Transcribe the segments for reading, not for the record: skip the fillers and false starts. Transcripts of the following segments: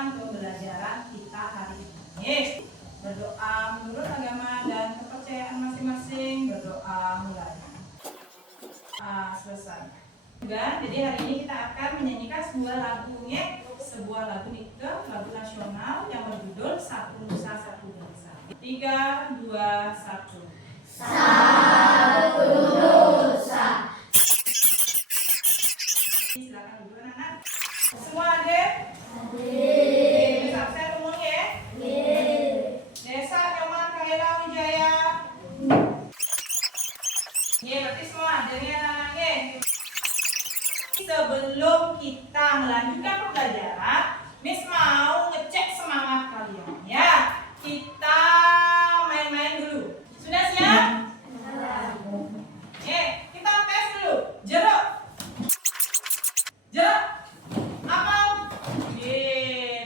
dalam pembelajaran kita hari ini. Berdoa menurut agama dan kepercayaan masing-masing. Berdoa mulai. Selesai. Jadi hari ini kita akan menyanyikan sebuah lagu Nike, lagu nasional yang berjudul Satu Nusa Satu Bangsa. 3, 2, 1. Satu Nusa. Silakan duduk anak-anak. Semua ada? Bisa absen umum ya? Desa Nyoman Kalela Wijaya. Berarti semua ada nih anak-anak. Sebelum kita melanjutkan pembelajaran, Miss mau ngecek semangat kalian ya. Kita main-main dulu. Sudah siap? Kita tes dulu. Jeruk. Apa?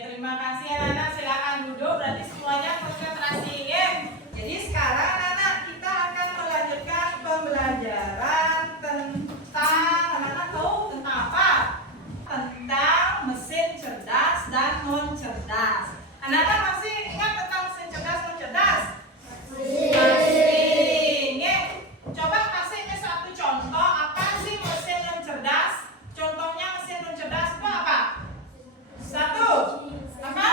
Terima kasih anak-anak. Silakan duduk. Berarti semuanya konsentrasi ya. Jadi sekarang anak-anak kita akan melanjutkan pembelajaran tentang, anak-anak tahu tentang apa? Tentang mesin cerdas dan non cerdas. Anak-anak masih ingat tentang mesin cerdas non cerdas? Masih. Coba kasih satu contoh apa sih mesin non cerdas? Contohnya mesin non cerdas itu apa? Satu. Apa?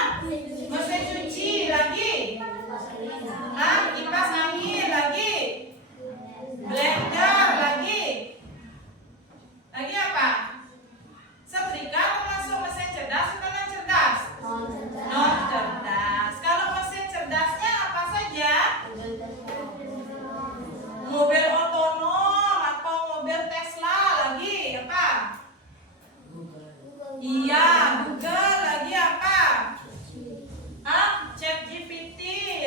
Mesin cuci lagi. Kipas angin lagi. Blender lagi. Lagi apa? Setrika termasuk mesin cerdas atau non cerdas? Non cerdas. Kalau mesin cerdasnya apa saja? Mobil otonom atau mobil Tesla lagi apa? Iya, Google lagi apa? ChatGPT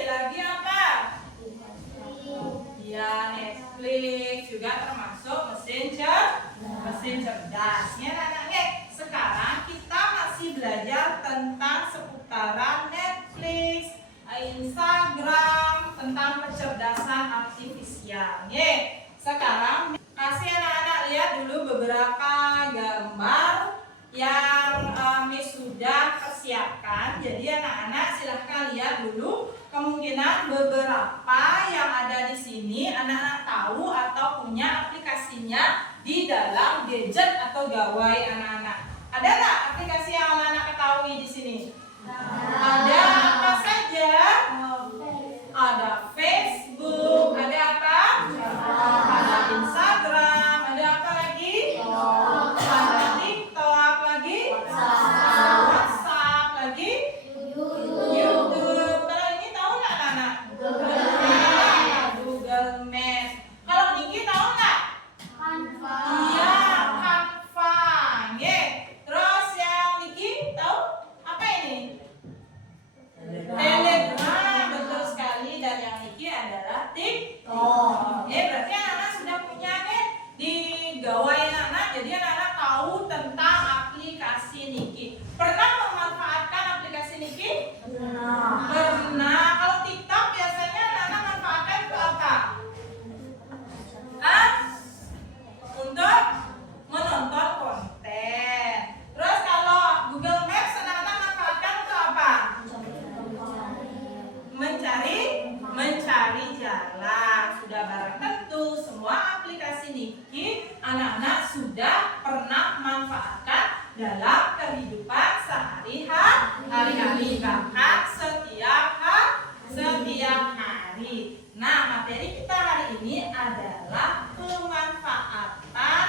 lagi apa? Iya, Netflix juga termasuk mesin cerdas. Ya, anak-anak. Sekarang kita masih belajar tentang seputaran Netflix, Instagram, tentang kecerdasan artifisial. Sekarang kasih anak-anak lihat dulu beberapa gambar yang Miss sudah persiapkan. Jadi anak-anak silahkan lihat dulu. Kemungkinan beberapa yang ada di sini anak-anak tahu atau punya aplikasinya di dalam gadget atau gawai anak-anak. Ada nggak aplikasi yang anak-anak ketahui di sini? Ada apa saja? Ada Facebook, ada apa? Ada Instagram, ada apa lagi? Ada TikTok lagi? WhatsApp lagi? YouTube. Kalau ini tahu nggak anak-anak? Google Maps. Kalau Niki tahu nggak? Iya, Canva. Terus yang Niki tahu apa ini? Telegram, betul sekali. Dan yang Niki adalah TikTok. Berarti anak-anak sudah punya di gawai anak-anak. Jadi anak-anak tahu tentang aplikasi Niki. Pernah memanfaatkan aplikasi Niki? Pernah. Kalau TikTok biasanya anak-anak manfaatkan untuk apa? Untuk menonton konten. Terus kalau Google Maps anak-anak manfaatkan untuk apa? Mencari jalan. Sudah barang tentu semua aplikasi Niki anak-anak sudah pernah manfaatkan dalam kehidupan sehari-hari, bahkan setiap hari. Nah, materi kita hari ini adalah pemanfaatan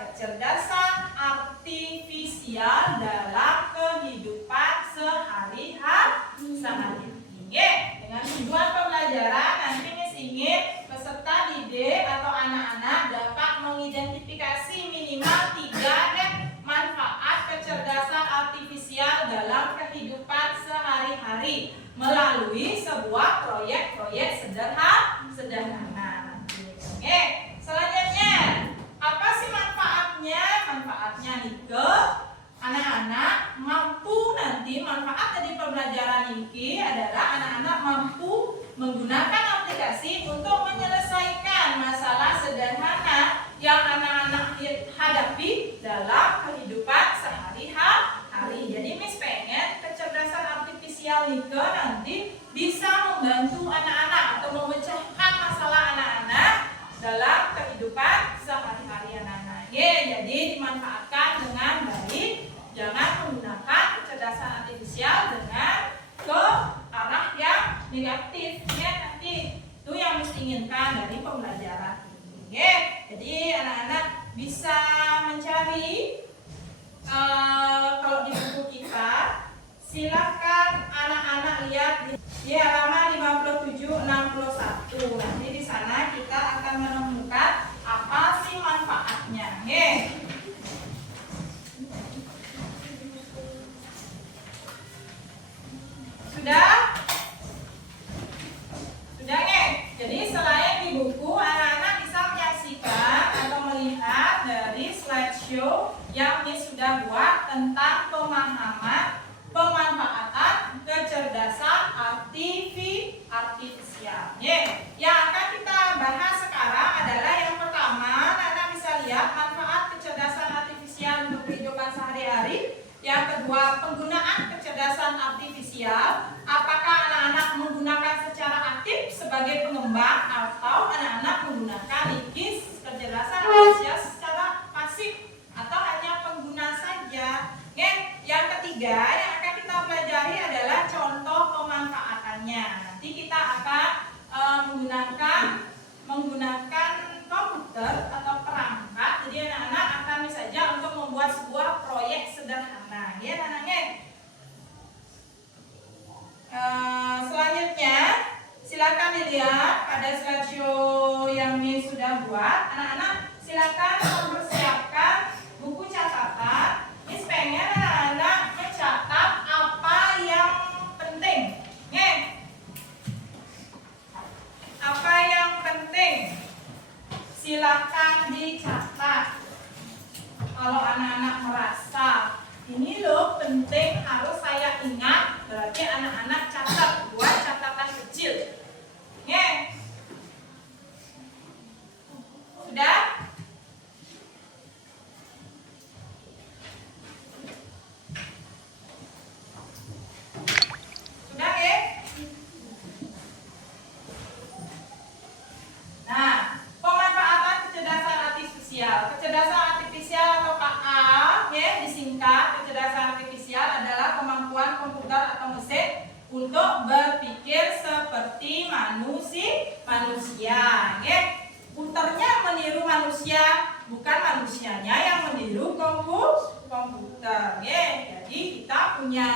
kecerdasan artifisial dalam kehidupan sehari-hari. Dengan tujuan pembelajaran nanti Miss ingin peserta didik atau anak-anak dapat mengidentifikasi minimal 3 manfaat kecerdasan artifisial dalam kehidupan sehari-hari melalui sebuah proyek-proyek sederhana. Selanjutnya, apa sih manfaatnya? Manfaatnya Nike, anak-anak mampu nanti manfaat dari pembelajaran Niki adalah anak-anak mampu menggunakan aplikasi untuk menyelesaikan masalah sederhana yang anak-anak hadapi dalam kehidupan sehari-hari. Jadi Miss pengen kecerdasan artifisial dengan ke arah yang negatif ya, nanti itu yang mesti inginkan dari pembelajaran ini ya. Jadi anak-anak bisa mencari kalau di buku kita, silakan anak-anak lihat di halaman 57-61. Nanti di sana kita akan menemukan apa sih manfaatnya. Sudah? Sudah nggih? Jadi selain di buku, anak-anak bisa menyaksikan atau melihat dari slideshow yang sudah buat tentang pemanfaatan kecerdasan artifisial. Yang akan kita bahas sekarang adalah yang pertama, anak bisa lihat manfaat kecerdasan artifisial untuk kehidupan sehari-hari. Yang kedua, penggunaan kecerdasan artifisial. Apakah anak-anak menggunakan secara aktif sebagai pengembang atau anak-anak menggunakan kecerdasan artifisial secara pasif atau hanya pengguna saja. Yang ketiga yang akan kita pelajari adalah contoh pemanfaatannya. Nanti kita akan menggunakan komputer atau perangkat. Jadi anak-anak akan saja untuk membuat sebuah proyek sederhana. Ya, anak-anak. Selanjutnya silakan dilihat pada slideshow yang sudah buat. Anak-anak silakan mempersiapkan buku catatan. Miss pengen anak-anak mencatat apa yang penting. Apa yang penting? Silakan dicatat. Kalau anak-anak merasa ini loh penting harus saya ingat, berarti anak-anak catat, buat catatan kecil. Sudah? Sudah ya? Nah, pemanfaatan kecerdasan artifisial. Kecerdasan artifisial atau KA, ya, disingkat, kecerdasan artifisial adalah kemampuan komputer atau mesin untuk berpikir seperti manusia. Ya. Komputernya meniru manusia, bukan manusianya yang meniru komputer. Ya. Jadi kita punya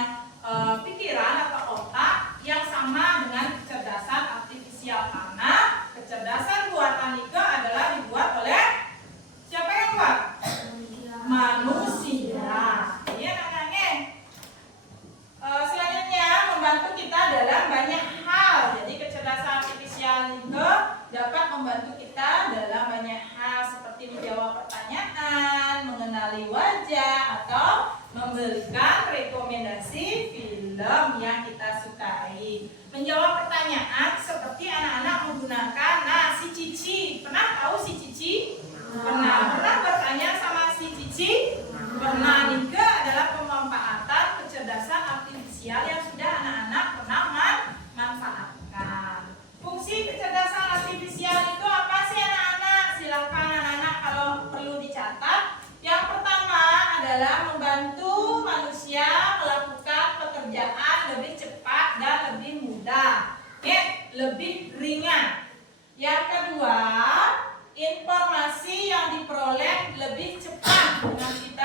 pikiran atau otak yang sama dengan kecerdasan artifisial, karena kecerdasan buatan Nike adalah dibuat oleh siapa yang buat? Manusia. Ya, anak-anak. Selanjutnya membantu kita dalam banyak hal. Jadi kecerdasan artifisial Nike dapat membantu kita dalam banyak hal seperti menjawab pertanyaan, mengenali wajah, atau memberikan rekomendasi film yang kita sukai. Menjawab pertanyaan seperti anak-anak menggunakan si Cici. Pernah tahu si Cici? Pernah bertanya sama si Cici? Pernah. Nike adalah pemanfaatan kecerdasan artifisial yang sudah anak-anak pernah manfaatkan. Fungsi kecerdasan artifisial itu apa sih anak-anak? Silakan anak-anak kalau perlu dicatat. Yang pertama adalah membantu manusia melakukan pekerjaan lebih cepat dan lebih mudah, lebih ringan. Yang kedua, informasi yang diperoleh lebih cepat dengan kita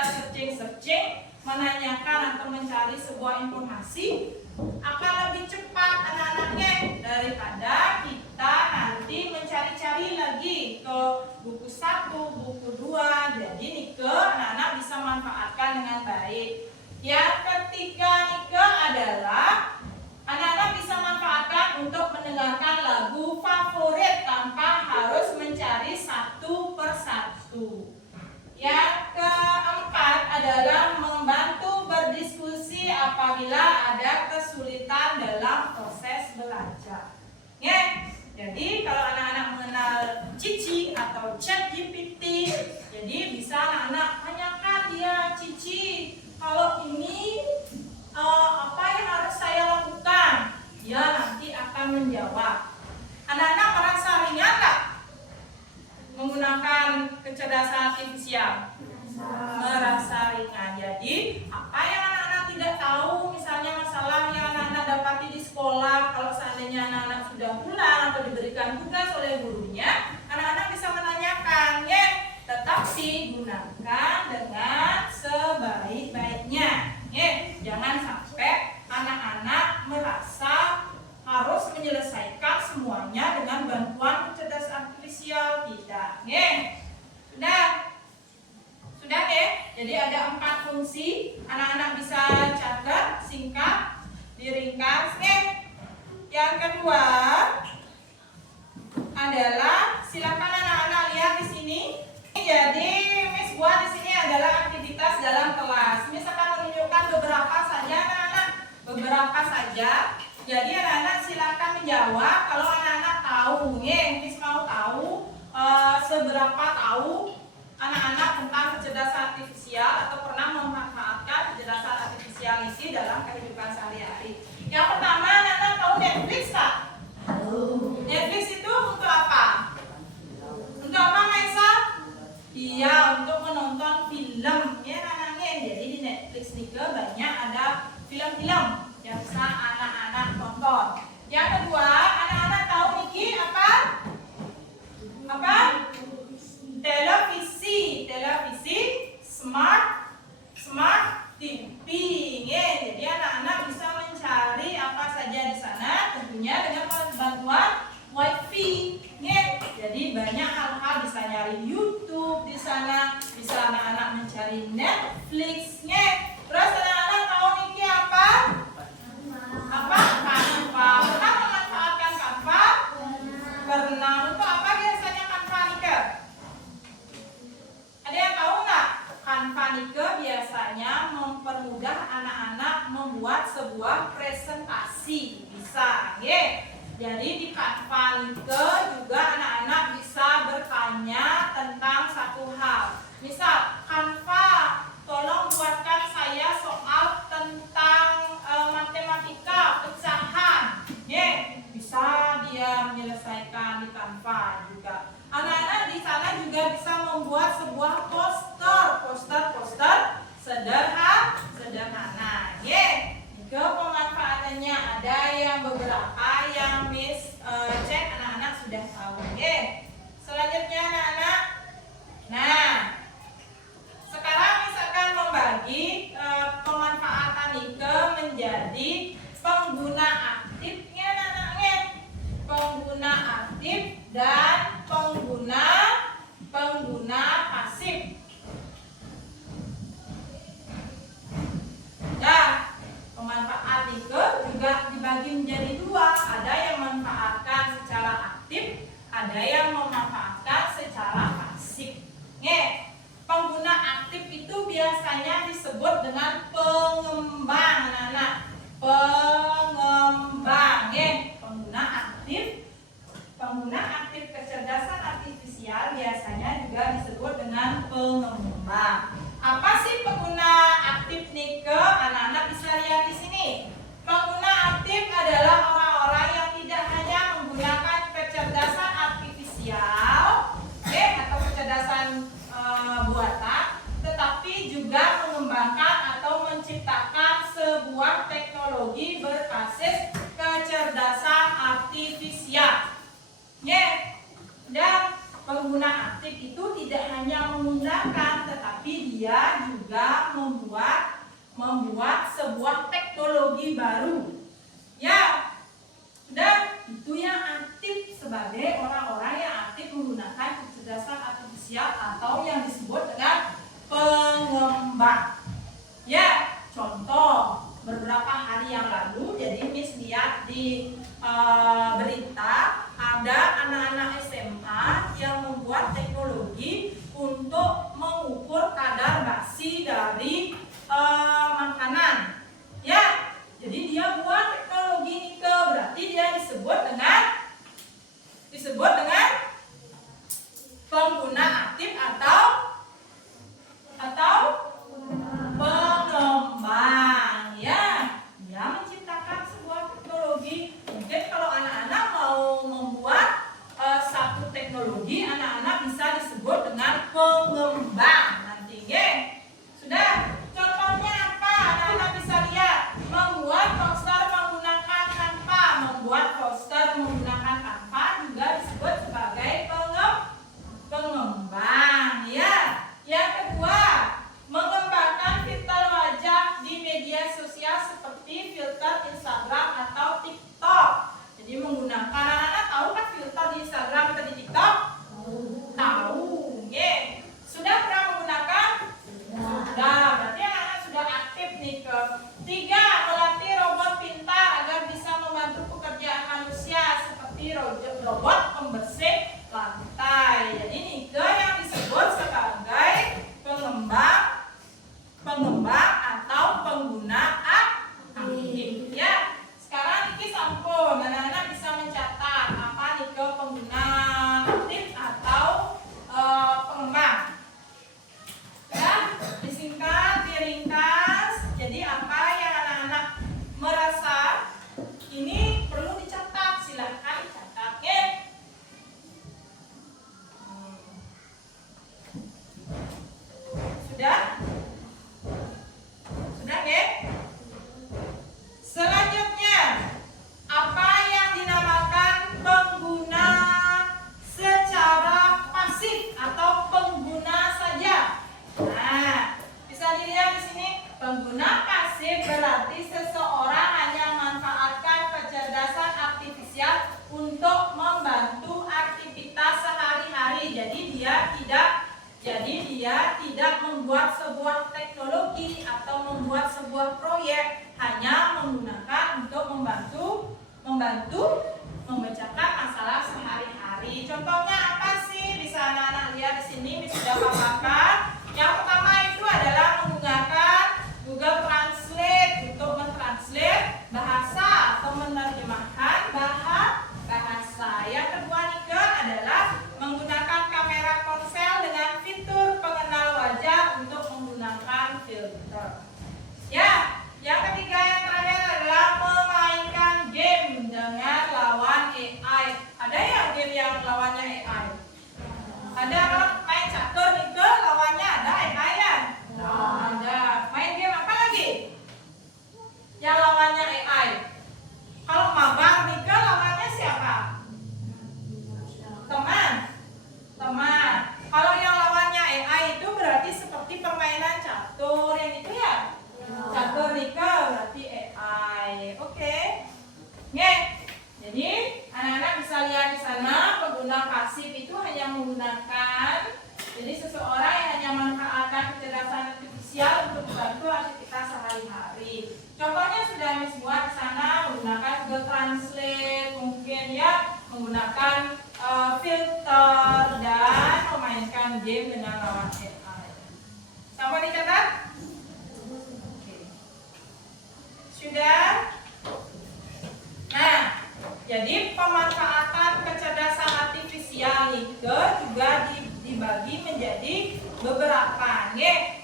searching, menanyakan atau mencari sebuah informasi akan lebih cepat anak-anaknya daripada kita nanti mencari-cari lagi ke buku 1, buku 2. Jadi Nike anak-anak bisa manfaatkan dengan baik. Yang ketiga Nike adalah anak-anak bisa manfaatkan untuk mendengarkan lagu favorit tanpa harus mencari satu persatu. Yang keempat adalah membantu berdiskusi apabila ada kesulitan dalam proses belajar. Jadi kalau anak-anak mengenal Cici atau ChatGPT, jadi bisa anak-anak tanyakan dia, Cici, kalau ini apa yang harus saya lakukan? Dia nanti akan menjawab. Anak-anak merasa ringan nggak menggunakan kecerdasan artifisial? digunakan dengan sebaik-baiknya. Jangan sampai anak-anak merasa harus menyelesaikan semuanya dengan bantuan kecerdasan artifisial. Tidak. Sudah Jadi ada 4 fungsi. Anak-anak bisa catat, singkat, diringkas. Yang kedua adalah silakan anak-anak lihat di sini. Jadi Miss buat di sini adalah aktivitas dalam kelas. Miss akan menunjukkan beberapa saja anak-anak, beberapa saja. Jadi anak-anak silakan menjawab kalau anak-anak tahu. Miss mau tahu seberapa tahu anak-anak tentang kecerdasan artifisial atau pernah memanfaatkan kecerdasan artifisial ini dalam kehidupan sehari-hari. Yang pertama, anak-anak tahu Netflix tak? Netflix itu untuk apa? Untuk apa, Maisa? Iya, untuk menonton film. Anak-anaknya. Jadi di Netflix ini banyak ada film-film yang bisa anak-anak tonton. Yang kedua, anak-anak tahu Niki apa? Apa? Televisi, smart TV. Jadi anak-anak bisa mencari apa saja di sana, tentunya dengan bantuan WiFi. Jadi banyak hal-hal, bisa nyari YouTube di sana, bisa anak-anak mencari Netflix. Terus anak-anak tahu Niki apa? Apa? Canva. Pernah memanfaatkan Canva? Pernah. Untuk apa biasanya Canva, Nike? Ada yang tahu nggak? Canva Nike biasanya mempermudah anak-anak membuat sebuah presentasi. Bisa, Jadi di Canva Nike juga anak-anak bisa bertanya tentang satu hal. Misal, Canva, tolong buatkan saya soal tentang matematika pecahan. Bisa dia menyelesaikan di Canva juga. Anak-anak di sana juga bisa membuat sebuah poster sederhana. Ke pemanfaatannya ada yang beberapa yang Miss cek anak-anak sudah tahu. Selanjutnya anak-anak. Nah, sekarang Miss akan membagi pemanfaatan Nike menjadi pengguna aktifnya anak-anaknya. Pengguna aktif dan pengguna pasif. Pemanfaat Nike juga dibagi menjadi 2. Ada yang memanfaatkan secara aktif, ada yang memanfaatkan secara pasif. Pengguna aktif itu biasanya disebut dengan pengembang, anak-anak. Pengembang, Pengguna aktif kecerdasan artifisial biasanya juga disebut dengan pengembang. Apa sih pengguna aktif Nike? Anak-anak bisa lihat di sini. Pengguna aktif adalah orang-orang yang tidak hanya menggunakan kecerdasan artifisial, atau kecerdasan buatan, tetapi juga mengembangkan atau menciptakan sebuah teknologi berbasis kecerdasan artifisial. Dan pengguna aktif itu tidak hanya menggunakan, tetapi dia juga membuat sebuah teknologi baru. Dan itu yang aktif sebagai orang-orang yang aktif menggunakan kecerdasan artifisial atau yang disebut dengan pengembang. Contoh beberapa hari yang lalu, jadi Miss lihat di berita ada anak-anak SMA yang membuat teknologi untuk mengukur kadar basi dari makanan. Jadi dia buat teknologi Nike, berarti dia disebut dengan pengguna aktif atau pengembang. Dia menciptakan sebuah teknologi Tiga, melatih robot pintar agar bisa membantu pekerjaan manusia seperti robot pembersih lantai. Jadi Nike yang disebut sebagai pengembang atau pengguna aktif. Ya, sekarang Niki sampun. Anak-anak bisa mencatat apa Nike pengguna aktif atau pengembang. Ya, disingkat, diringkas. Jadi apa yang anak-anak merasa ini perlu dicatat, silahkan dicatat ya. Sudah? Sudah ya? Selanjutnya, apa yang dinamakan pengguna secara pasif atau pengguna saja? Nah, bisa dilihat di sini. Pengguna pasif berarti seseorang hanya memanfaatkan kecerdasan artifisial untuk membantu aktivitas sehari-hari. Jadi dia tidak membuat sebuah teknologi atau membuat sebuah proyek, hanya menggunakan untuk membantu memecahkan masalah sehari-hari. Contohnya apa sih? Bisa anak-anak lihat di sini, sudah paparkan. Yang pertama itu adalah menggunakan Google Translate untuk mentranslate bahasa atau menerjemahkan bahasa. Yang kedua Nike adalah menggunakan kamera ponsel dengan fitur pengenal wajah untuk menggunakan filter. Ya, yang ketiga yang terakhir adalah memainkan game dengan lawan AI. Ada ya game yang lawannya AI? Ada kan? Main catur Nike lawannya ada AI ya? Ada. Main game apa lagi? Yang lawannya AI. Kalau mabar Nike lawannya siapa? Teman. Kalau yang lawannya AI itu berarti seperti permainan catur yang itu ya? Catur Nike berarti AI. Oke. Oke. Jadi anak-anak bisa lihat di sana pengguna pasif itu hanya menggunakan. Jadi seseorang yang hanya memanfaatkan kecerdasan artifisial untuk membantu aktivitas sehari-hari. Contohnya sudah Miss buat di sana menggunakan Google Translate, mungkin ya menggunakan filter dan memainkan game dengan lawan AI. Sampai dicatat? Oke. Sudah? Nah, jadi pemanfaatan kecerdasan artifisial itu juga dibagi menjadi beberapa.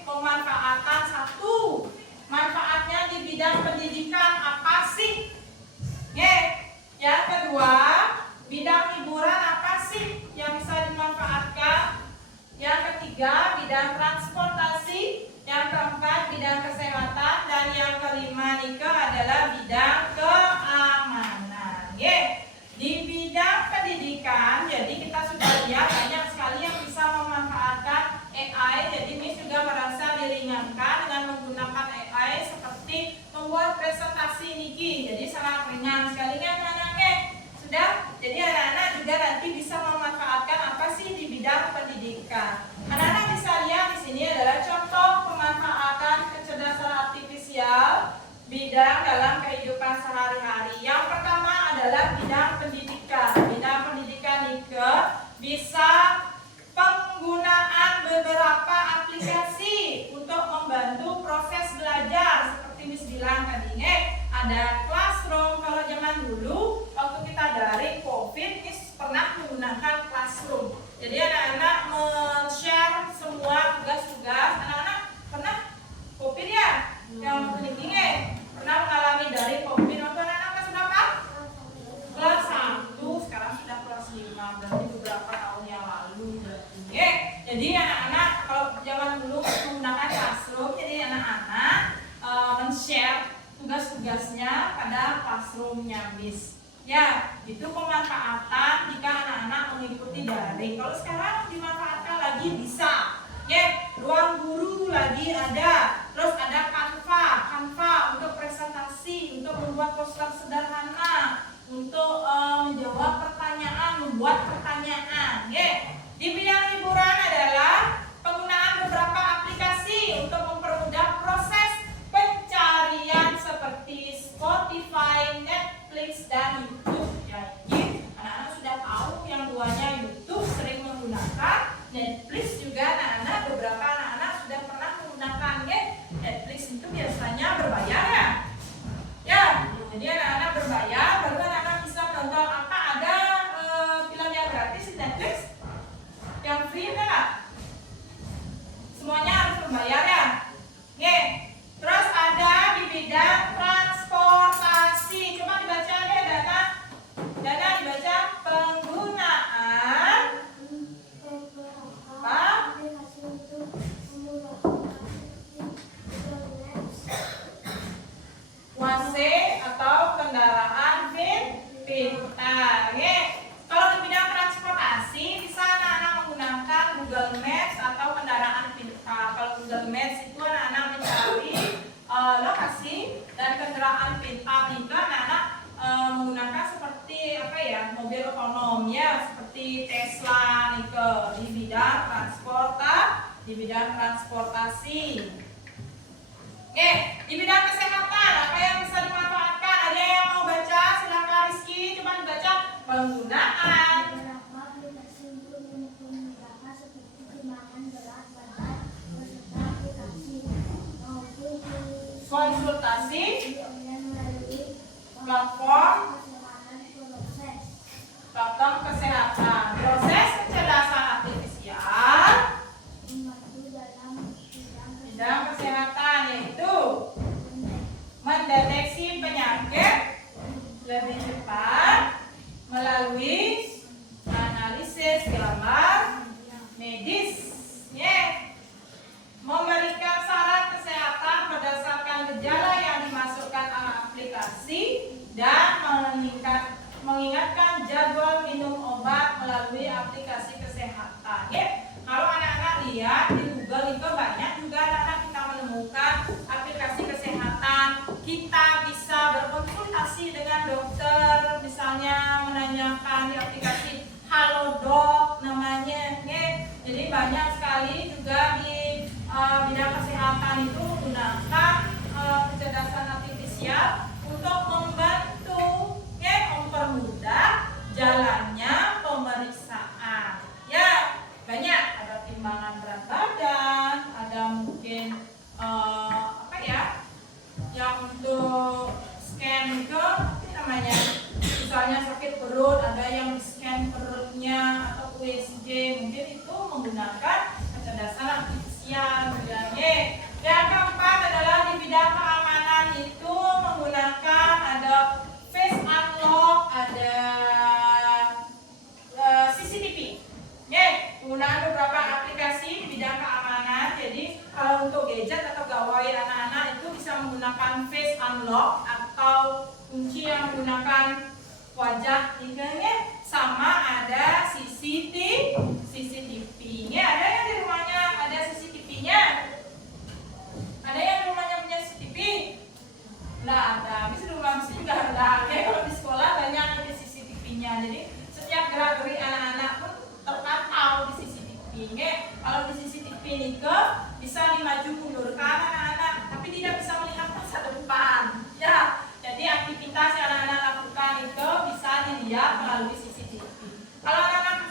Pemanfaatan satu, manfaatnya di bidang pendidikan apa sih? Yang kedua, bidang hiburan apa sih yang bisa dimanfaatkan? Yang ketiga, bidang transportasi. Yang keempat, bidang kesehatan. Dan yang kelima Nike adalah bidang keamanan. Di bidang pendidikan, jadi kita sudah lihat banyak sekali yang bisa memanfaatkan AI. Jadi ini juga merasa diringankan dengan menggunakan AI seperti membuat presentasi Niki. Jadi sangat ringan sekali kan anak-anaknya. Sudah? Jadi anak-anak juga nanti bisa memanfaatkan apa sih di bidang pendidikan. Anak-anak bisa lihat di sini adalah contoh pemanfaatan kecerdasan artifisial bidang dalam kehidupan sehari-hari. Yang pertama adalah bidang pendidikan. Bidang pendidikan Nike bisa penggunaan beberapa aplikasi untuk membantu proses belajar. Seperti Miss bilang tadi, ada Classroom. Kalau zaman dulu waktu kita daring COVID, Miss pernah menggunakan Classroom. Jadi anak-anak men-share semua tugas-tugas. Anak-anak pernah COVID ya? Yang pendidikan pernah mengalami daring COVID. Waktu anak-anak kelas berapa? Kelas 1, sekarang sudah kelas 5. Berarti beberapa tahun yang lalu. Jadi anak-anak kalau zaman dulu menggunakan Classroom, jadi anak-anak men-share tugas-tugasnya pada Classroom-nya Miss. Ya, itu pemanfaatan jika anak-anak mengikuti daring. Kalau sekarang dimanfaatkan lagi bisa. Ruang guru lagi ada. Terus ada Canva untuk presentasi, untuk membuat poster sederhana, untuk menjawab pertanyaan, membuat pertanyaan. Di bidang hiburan adalah penggunaan beberapa aplikasi untuk mempermudah proses pencarian pintar. Kalau di bidang transportasi bisa anak-anak menggunakan Google Maps atau kendaraan pintar. Kalau Google Maps itu anak-anak mencari lokasi dan kendaraan pintar itu anak-anak menggunakan seperti apa ya, mobil otonom ya, seperti Tesla di bidang transportasi. Oke, di bidang kesehatan apa yang bisa dimanfaatkan? Ada yang mau baca? Silakan Rizky, coba dibaca. Penggunaan konsultasi platform kesehatan, proses kecerdasan artifisial bidang kesehatan, yaitu mendeteksi penyakit lebih cepat melalui analisis gambar medis, memberikan saran kesehatan berdasarkan gejala yang dimasukkan aplikasi dan mengingatkan jadwal minum obat melalui aplikasi kesehatan. Kalau anak-anak lihat di Google itu banyak juga anak-anak kita menemukan aplikasi kesehatan. Kita bisa berkonsultasi dengan dokter, misalnya menanyakan di aplikasi Halodoc namanya. Jadi banyak sekali juga di bidang kesehatan itu menggunakan kecerdasan artifisial untuk membantu mempermudah jalannya pemeriksaan. Ya, banyak, ada timbangan berat badan, ada mungkin yang untuk scan ke namanya, misalnya sakit perut, ada yang scan perutnya atau USG, mungkin itu menggunakan kecerdasan artifisial. Yang keempat adalah di bidang keamanan itu menggunakan ada face unlock, ada CCTV. Menggunakan beberapa aplikasi di bidang keamanan. Jadi kalau untuk gadget atau gawai anak-anak itu bisa menggunakan face unlock atau kunci yang menggunakan wajah sama ada CCTV. Ada yang di rumahnya ada CCTV-nya? Ada yang di rumahnya punya CCTV? Nggak ada. Habis di rumah mesti juga ada. Kalau di sekolah banyak ada CCTV-nya. Jadi setiap gerak-gerik anak-anak pun terpantau di CCTV. Kalau di CCTV ini bisa dimaju mundurkan anak-anak, tapi tidak bisa melihat masa depan. Ya, jadi aktivitas yang anak-anak lakukan itu bisa dilihat melalui CCTV. Kalau anak-anak ke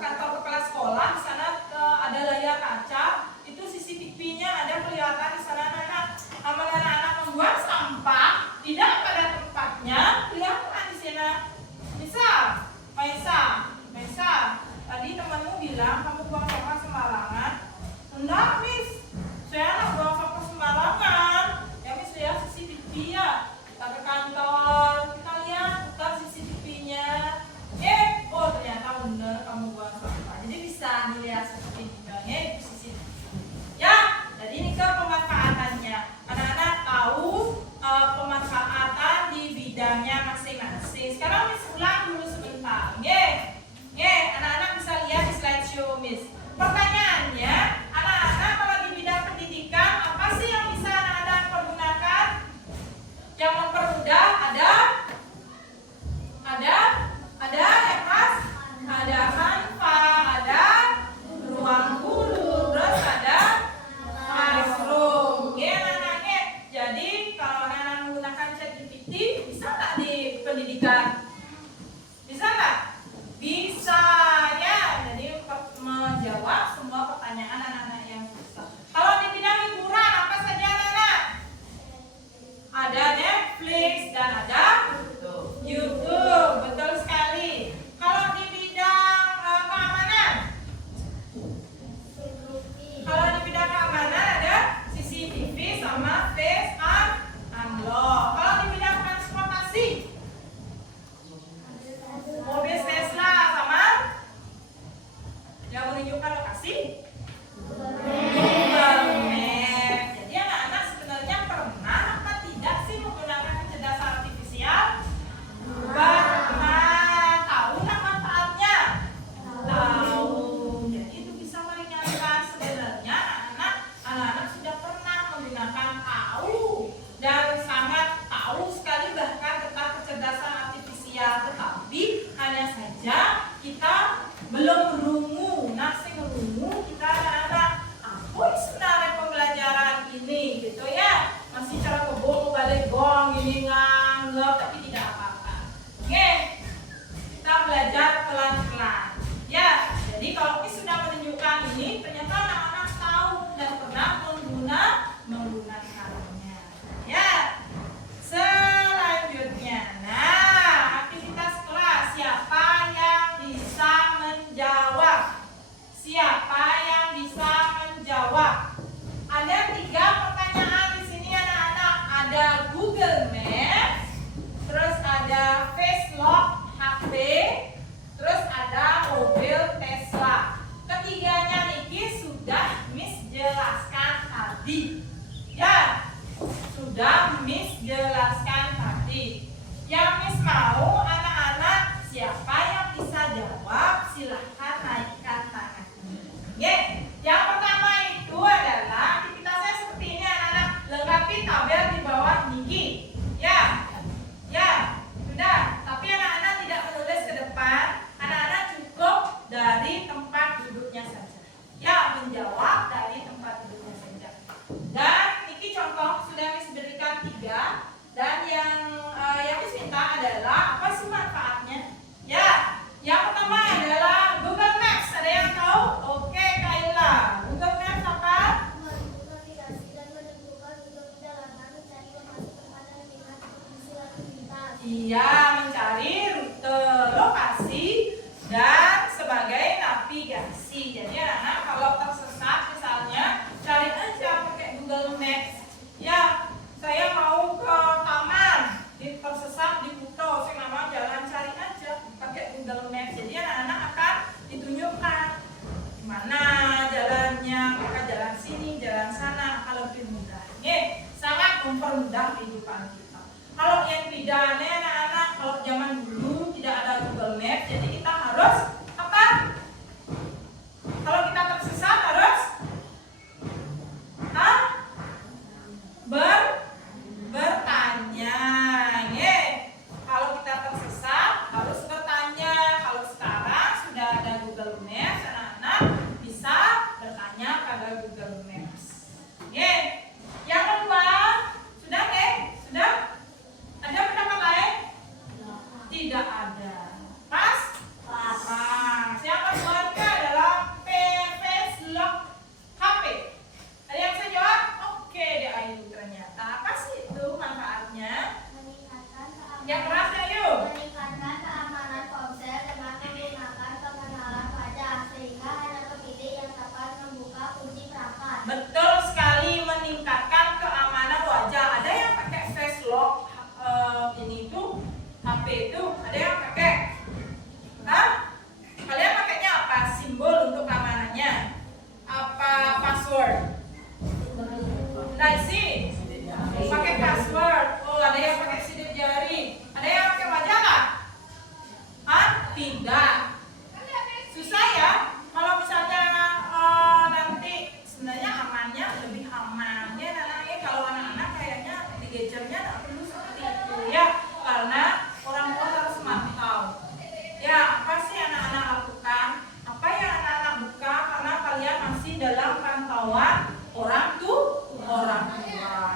kantor kepala sekolah, di sana ada layar kaca, itu CCTV-nya ada kelihatan di sana anak-anak membuang sampah tidak pada tempatnya, kelihatan di sana. Maisa, tadi temanmu bilang kamu buang sampah sembarangan. Enggak, Miss. Saya nggak buang sampah sembarangan. Ya, Miss, lihat CCTV ya. Kita ke kantor, kita lihat bukan CCTV-nya. Oh ternyata benar kamu buang sampah. Jadi bisa dilihat seperti itu CCTV. Ya, jadi ini pemanfaatannya. Anak-anak tahu pemanfaatan di bidangnya masing-masing. Sekarang Miss ulang dulu sebentar. Anak-anak bisa lihat di slideshow Miss. Pertanyaannya, anak-anak kalau di bidang pendidikan apa sih yang bisa anak-anak pergunakan? Yang mempermudah ada ya Mas? Ada Canva, ada ruang guru, terus ada classroom. Anak-anak. Jadi kalau anak-anak menggunakan ChatGPT bisa nggak di pendidikan? Bisa nggak? Bisa ya. Jadi menjawab semua pertanyaan anak-anak yang susah. Kalau di bidang hiburan apa saja anak-anak? Ada Netflix dan ada YouTube. Betul sekali. Kalau di bidang keamanan? Kalau di bidang keamanan ada CCTV sama face unlock. Kalau di bidang transportasi? Mobil Tesla sama yang menunjukkan lokasi? Google Maps. Jadi anak-anak sebenarnya pernah apa tidak sih menggunakan kecerdasan artifisial? ada Google Maps, terus ada Facelock HP, terus ada mobil Tesla. Ketiganya Niki sudah Miss jelaskan tadi. Ya, sudah Miss jelaskan tadi. Yang Miss mau anak-anak siapa yang bisa jawab, silahkan naikkan tangannya. Oke, yang pertama itu adalah aktivitasnya seperti ini anak-anak. Lengkapi tabel di bawah Niki. Ya, sudah. Tapi anak-anak tidak menulis ke depan. Anak-anak cukup dari tempat duduknya saja. Ya, menjawab dari tempat duduknya saja. Dan Niki contoh sudah Miss berikan 3. Dan yang Miss minta adalah apa sih manfaatnya? Ya, yang pertama adalah Google Maps. Ada yang tahu? Oke, Kaila. Google Maps apa? Iya, mencari rute, lokasi, dan sebagai navigasi. Jadi anak-anak kalau tersesat misalnya cari aja pakai Google Maps. Ya, saya mau ke taman, tersesat di Kuto, saya nggak mau jalan, cari aja pakai Google Maps. Jadi anak-anak akan ditunjukkan di mana jalannya, maka jalan sini, jalan sana, akan lebih mudah. Sangat mempermudah kehidupan kita. Kalau yang tidak aneh anak-anak, kalau zaman dulu tidak ada Google Maps, jadi kita harus apa? Kalau kita tersesat harus bertanya. Kalau kita tersesat harus bertanya. Kalau sekarang sudah ada Google Maps, anak-anak bisa bertanya pada Google Maps. Yang kedua, sudah sudah? Ada pendapat lain? Tidak ada. Pas? Siapa keluarga adalah Facelock HP? Ada yang bisa jawab? Oke deh Ayu, ternyata apa sih itu manfaatnya? Meningkatkan Yang keras ya Ayu. meningkatkan keamanan ponsel dengan menggunakan pengenalan wajah sehingga hanya pemilik yang dapat membuka kunci perangkat. Betul sekali, meningkatkan keamanan wajah. Ada yang pakai Facelock ini tuh HP itu, ada yang pakai? Kalian pakainya apa? Simbol untuk keamanannya? Apa password? Nah sih, pakai password. Oh, ada yang pakai sidik jari. Ada yang pakai wajah nggak? Tidak. Susah ya. Kalau misalnya nanti sebenarnya amannya lebih aman ya anak-anak. Kalau anak-anak kayaknya di gadgetnya nggak perlu seperti itu ya, karena orang tua harus mantau. Ya, apa sih anak-anak lakukan? Apa yang anak-anak buka karena kalian masih dalam pantauan orang tua.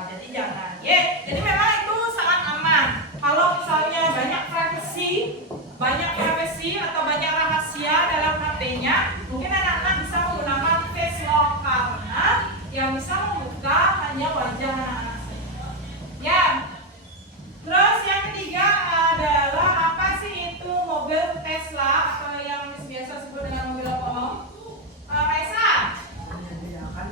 Jadi jangan. Jadi memang itu sangat aman. Kalau misalnya banyak privacy atau banyak rahasia dalam HP-nya, mungkin anak-anak bisa menggunakan Facelock karena yang bisa membuka hanya wajah anak-anak saja. Ya. Terus yang ketiga adalah apa sih itu mobil Tesla atau yang biasa sebut dengan mobil apa om? Kaisa? Menyediakan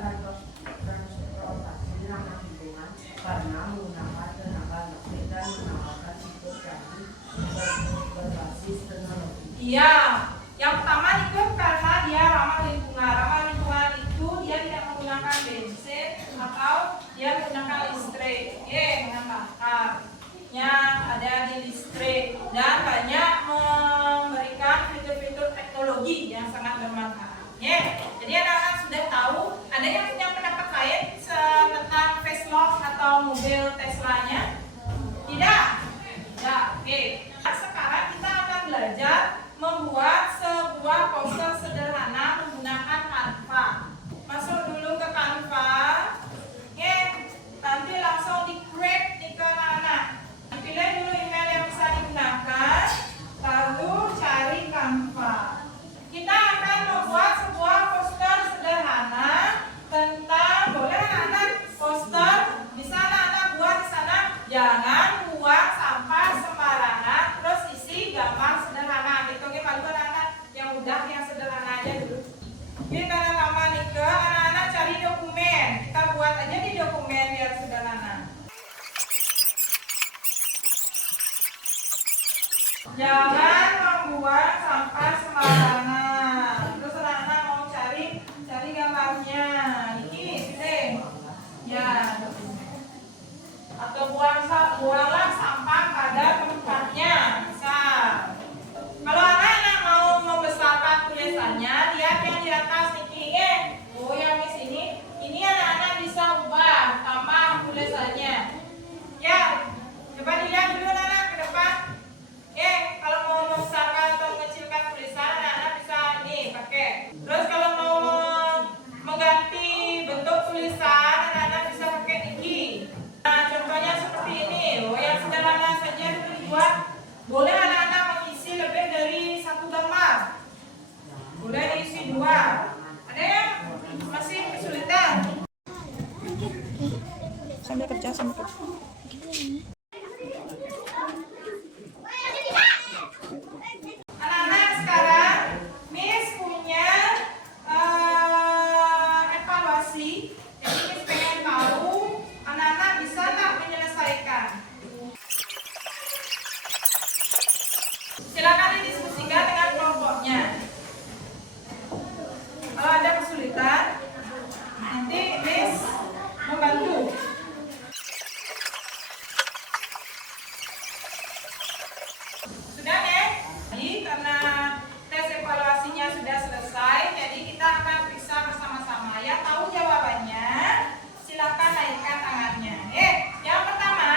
transportasi ramah lingkungan karena menggunakan tenaga listrik dan menawarkan fitur canggih berbasis teknologi. Iya, yang pertama itu karena dia ramah lingkungan. Ramah lingkungan itu dia tidak menggunakan bensin atau dia menggunakan listrik. Menambahkan yang ada di listrik dan banyak memberikan fitur-fitur teknologi yang sangat bermanfaat. Jadi anak-anak sudah tahu. Ada yang punya pendapat lain tentang Facelock atau mobil Teslanya? Tidak? Oke. Sekarang kita akan belajar membuat sebuah poster sederhana menggunakan Canva. Masuk dulu ke Canva. Nanti langsung di-create nih ke anak-anak. Pilih dulu email yang bisa digunakan, lalu cari Canva. Kita akan membuat sebuah poster sederhana tentang, boleh anak-anak poster bisa anak-anak buat di sana. Jangan buang sampah sembarangan, terus isi gambar sederhana. Gitu, paling anak-anak yang mudah, yang sederhana aja dulu. Ini tanda nama nih ke anak-anak cari dokumen. Kita buat aja di dokumen biar sederhana. Jangan membuang sampah sembarangan. Terus anak-anak mau cari gambarnya. Ini sih. Ya. Atau buanglah sampah pada tempatnya. Bisa. Kalau anak-anak mau membesarkan tulisannya, lihat yang di atas nih. Oh, yang di sini. Ini anak-anak bisa ubah, tambah tulisannya. Ya. Coba dilihat dulu anak ke depan. Kalau mau membesarkan atau mengecilkan tulisan, anak-anak bisa ini pakai. Terus kalau mau mengganti bentuk tulisan, anak-anak bisa pakai ini. Nah, contohnya seperti ini. Oh, yang sederhana saja itu dibuat. Boleh anak-anak mengisi lebih dari satu gambar. Boleh diisi 2. Ada yang masih kesulitan? Sambil kerja. Anak-anak sekarang Miss punya evaluasi. Jadi Miss pengen tahu anak-anak bisa nggak menyelesaikan. Silakan didiskusikan dengan kelompoknya. Kalau ada kesulitan, nanti Miss membantu. Sudah ya? Jadi karena tes evaluasinya sudah selesai, jadi kita akan periksa bersama-sama. Yang tahu jawabannya, silakan naikkan tangannya. Yang pertama,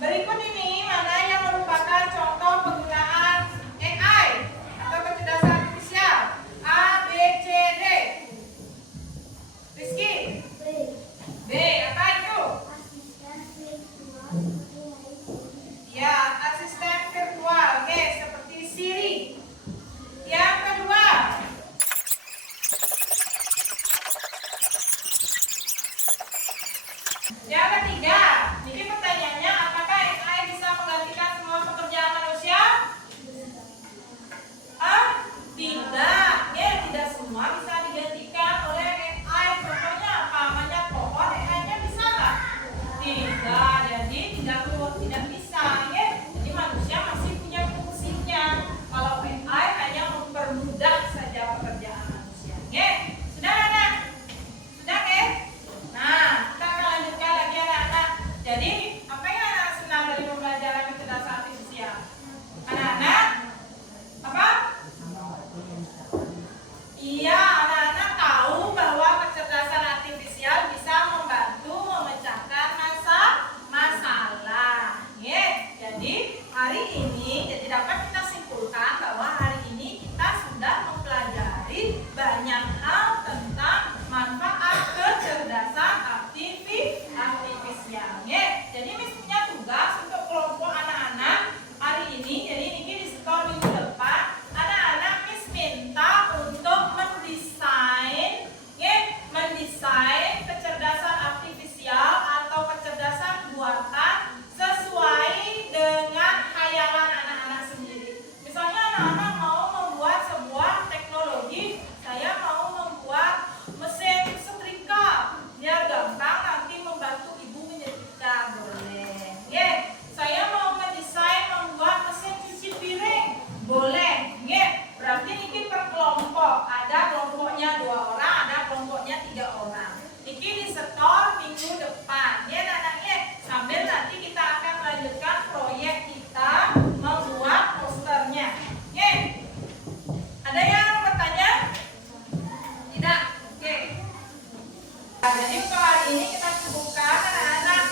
berikut ini mana yang merupakan contoh penggunaan AI atau kecerdasan artifisial? A, B, C, D. Rizky? B. Apa itu? Ya, asisten virtual. Oke, seperti Siri. Yang kedua, yang ketiga, ini pertanyaannya, apakah AI bisa menggantikan semua pekerjaan manusia? Tidak. Tidak semua bisa digantikan oleh AI. Contohnya apa? Banyak pohon, AI-nya bisa nggak? Tidak. Jadi tidak bisa. Jadi manusia masih punya fungsinya. Kalau AI hanya mempermudah saja pekerjaan manusia. Sudah anak? Sudah Nah, kita akan lanjutkan lagi anak-anak. Jadi apa yang anak senang dari pembelajaran kecerdasan artifisial? Anak-anak apa? Iya, anak-anak tahu bahwa kecerdasan artifisial bisa membantu memecahkan masalah. Jadi hari ini dapat kita simpulkan bahwa hari ini kita sudah mempelajari banyak hal tentang manfaat kecerdasan artifisial. Jadi Miss punya tugas untuk kelompok anak-anak hari ini. Jadi ini di setor minggu depan. Anak-anak Miss minta untuk mendesain kecerdasan artifisial atau kecerdasan buatan sesuai dengan khayalan anak-anak sendiri. Misalnya anak-anak mau membuat sebuah teknologi, saya mau membuat mesin setrika biar gampang nanti membantu ibu menyetrika, boleh. Saya mau mendesain membuat mesin cuci piring, boleh. Berarti ini per kelompok, ada kelompoknya 2 orang, ada kelompoknya 3 orang. Ini disetor minggu depan, anak-anak. Sambil nanti kita akan melanjutkan proyek kita membuat posternya. Ada yang bertanya? Tidak? Nah, jadi untuk hari ini kita cukupkan anak-anak.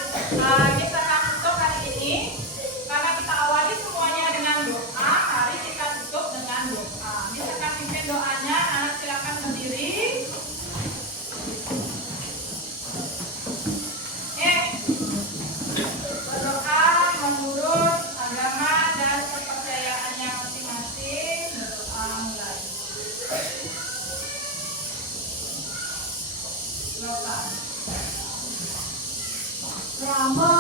Kita akan tutup hari ini karena kita awali semuanya dengan doa. Mari kita tutup dengan doa. Kita akan pimpin doanya. Anak silakan berdiri. Berdoa menurut agama dan kepercayaannya masing-masing. Berdoa mulai. Doa. Rama